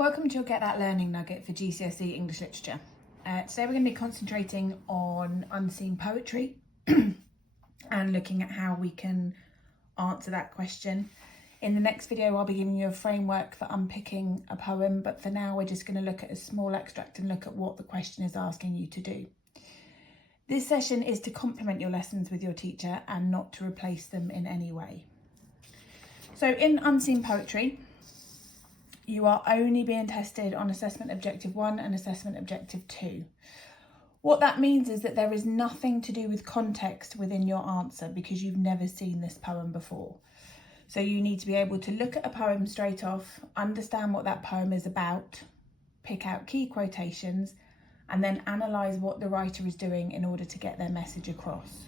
Welcome to your Get That Learning Nugget for GCSE English Literature. Today we're going to be concentrating on unseen poetry and looking at how we can answer that question. In the next video I'll be giving you a framework for unpicking a poem, but for now we're just going to look at a small extract and look at what the question is asking you to do. This session is to complement your lessons with your teacher and not to replace them in any way. So in unseen poetry, you are only being tested on assessment objective 1 and assessment objective 2. What that means is that there is nothing to do with context within your answer because you've never seen this poem before. So you need to be able to look at a poem straight off, understand what that poem is about, pick out key quotations, and then analyse what the writer is doing in order to get their message across.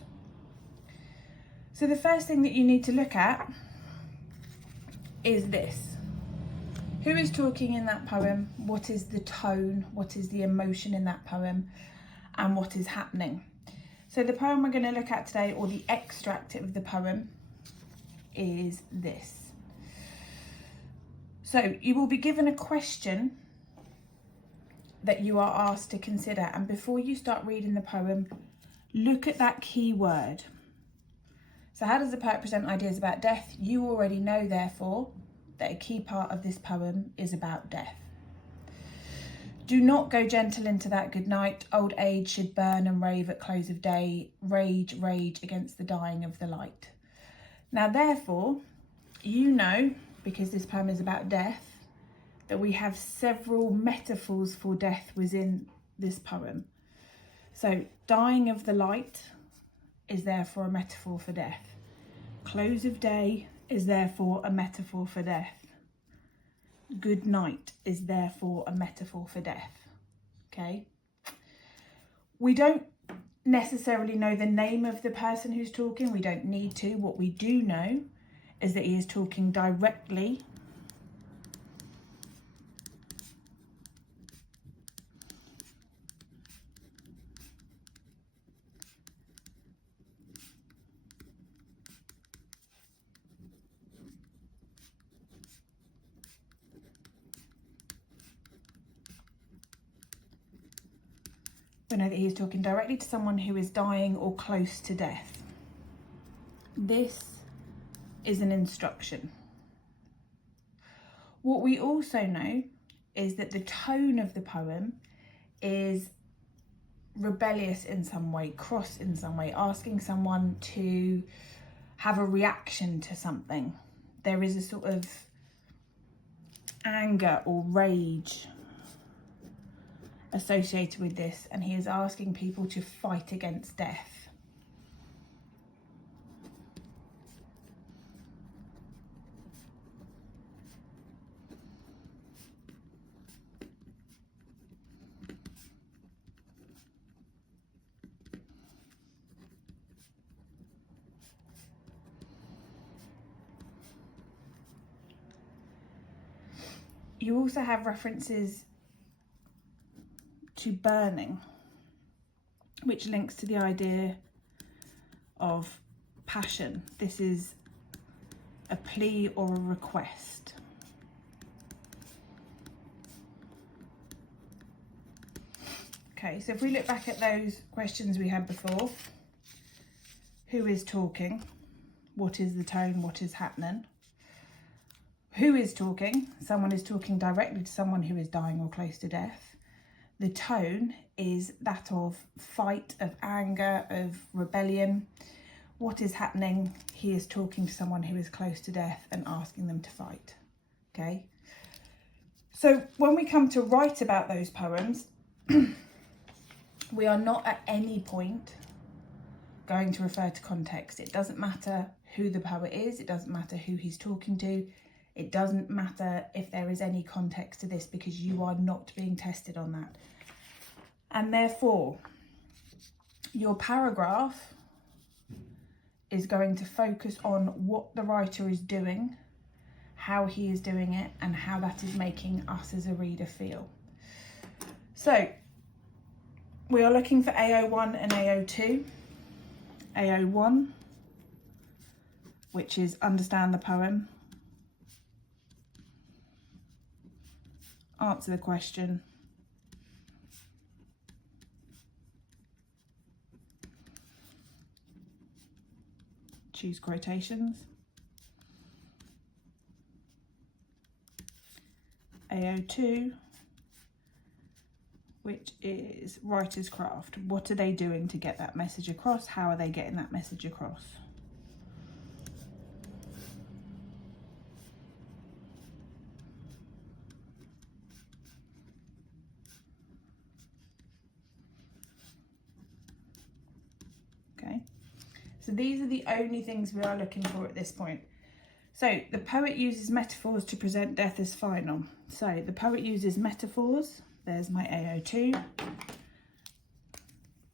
So the first thing that you need to look at is this. Who is talking in that poem? What is the tone? What is the emotion in that poem? And what is happening? So the poem we're going to look at today, or the extract of the poem, is this. So you will be given a question that you are asked to consider, and before you start reading the poem, look at that key word. So how does the poet present ideas about death? You already know, therefore, that a key part of this poem is about death. Do not go gentle into that good night. Old age should burn and rave at close of day. Rage, rage against the dying of the light. Now, therefore, you know, because this poem is about death, that we have several metaphors for death within this poem. So, dying of the light is therefore a metaphor for death. Close of day is therefore a metaphor for death. Good night is therefore a metaphor for death. Okay? We don't necessarily know the name of the person who's talking. We don't need to. What we do know is that he is talking directly We know that he is talking directly to someone who is dying or close to death. This is an instruction. What we also know is that the tone of the poem is rebellious in some way, cross in some way, asking someone to have a reaction to something. There is a sort of anger or rage associated with this, and he is asking people to fight against death. You also have references to burning, which links to the idea of passion. This is a plea or a request. Okay, so if we look back at those questions we had before, who is talking? What is the tone? What is happening? Who is talking? Someone is talking directly to someone who is dying or close to death. The tone is that of fight, of anger, of rebellion. What is happening? He is talking to someone who is close to death and asking them to fight. Okay? So when we come to write about those poems, we are not at any point going to refer to context. It doesn't matter who the poet is. It doesn't matter who he's talking to. It doesn't matter if there is any context to this because you are not being tested on that. And therefore, your paragraph is going to focus on what the writer is doing, how he is doing it, and how that is making us as a reader feel. So, we are looking for AO1 and AO2. AO1, which is understand the poem. answer the question, choose quotations, AO2, which is writer's craft. What are they doing to get that message across? How are they getting that message across? Okay, so these are the only things we are looking for at this point. So the poet uses metaphors to present death as final. So the poet uses metaphors. There's my AO2.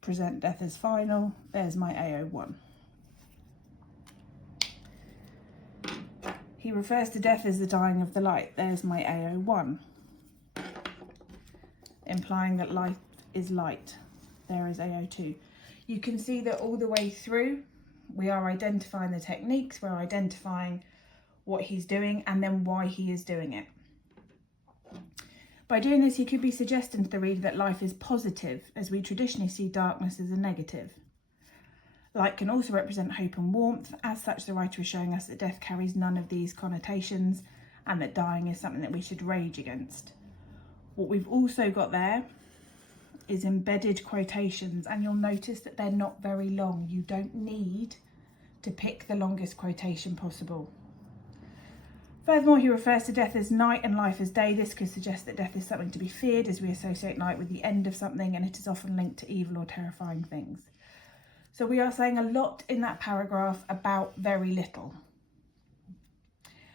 Present death as final. There's my AO1. He refers to death as the dying of the light. There's my AO1. Implying that life is light. There is AO2. You can see that all the way through, we are identifying the techniques, we're identifying what he's doing and then why he is doing it. By doing this, he could be suggesting to the reader that life is positive, as we traditionally see darkness as a negative. Light can also represent hope and warmth. As such, the writer is showing us that death carries none of these connotations and that dying is something that we should rage against. What we've also got there is embedded quotations, and you'll notice that they're not very long. You don't need to pick the longest quotation possible. Furthermore, he refers to death as night and life as day. This could suggest that death is something to be feared, as we associate night with the end of something, and it is often linked to evil or terrifying things. So we are saying a lot in that paragraph about very little.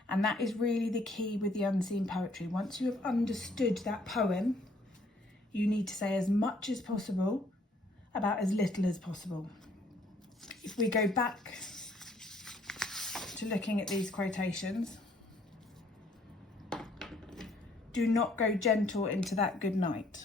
And that is really the key with the unseen poetry. Once you have understood that poem, you need to say as much as possible about as little as possible. If we go back to looking at these quotations, do not go gentle into that good night.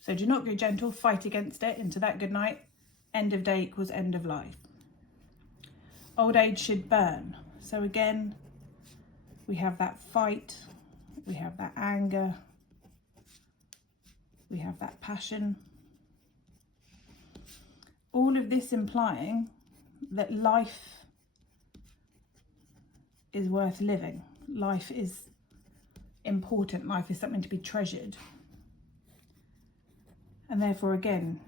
So do not go gentle, fight against it, into that good night. End of day equals end of life. Old age should burn. So again, we have that fight, we have that anger, we have that passion. All of this implying that life is worth living. Life is important. Life is something to be treasured. And therefore, again,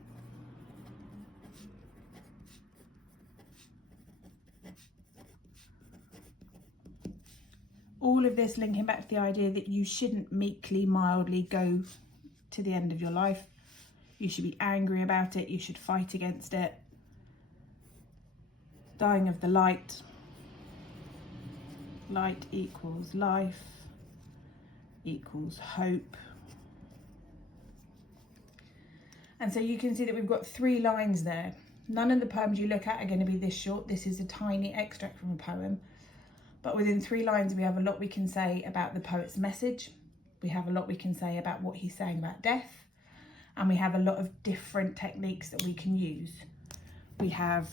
all of this linking back to the idea that you shouldn't meekly, mildly go to the end of your life. You should be angry about it. You should fight against it. Dying of the light. Light equals life, equals hope. And so you can see that we've got 3 lines there. None of the poems you look at are going to be this short. This is a tiny extract from a poem. But within 3 lines, we have a lot we can say about the poet's message. We have a lot we can say about what he's saying about death. And we have a lot of different techniques that we can use. We have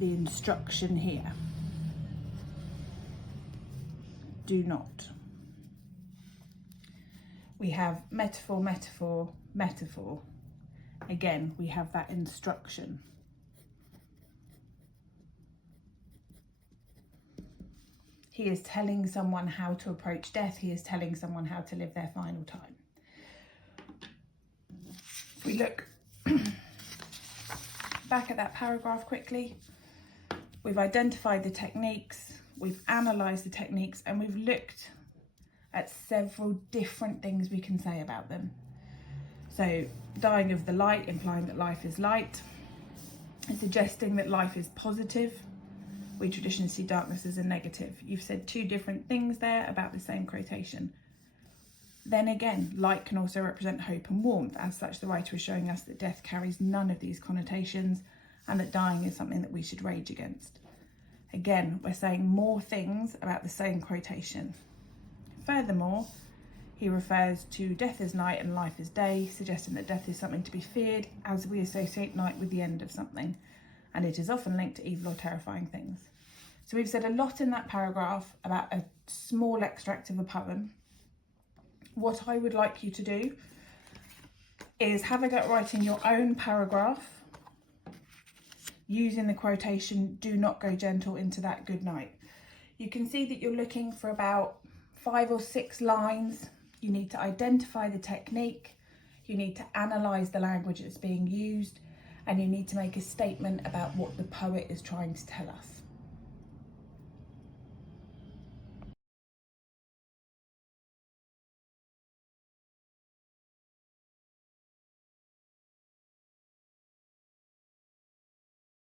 the instruction here. Do not. We have metaphor, metaphor, metaphor. Again, we have that instruction. He is telling someone how to approach death. He is telling someone how to live their final time. If we look back at that paragraph quickly, we've identified the techniques, we've analysed the techniques, and we've looked at several different things we can say about them. So, dying of the light, implying that life is light, and suggesting that life is positive. We traditionally see darkness as a negative. You've said 2 different things there about the same quotation. Then again, light can also represent hope and warmth. As such, the writer is showing us that death carries none of these connotations and that dying is something that we should rage against. Again, we're saying more things about the same quotation. Furthermore, he refers to death as night and life as day, suggesting that death is something to be feared, as we associate night with the end of something, and it is often linked to evil or terrifying things. So we've said a lot in that paragraph about a small extract of a poem. What I would like you to do is have a go at writing your own paragraph using the quotation, "Do not go gentle into that good night." You can see that you're looking for about 5 or 6 lines. You need to identify the technique, you need to analyse the language that's being used, and you need to make a statement about what the poet is trying to tell us.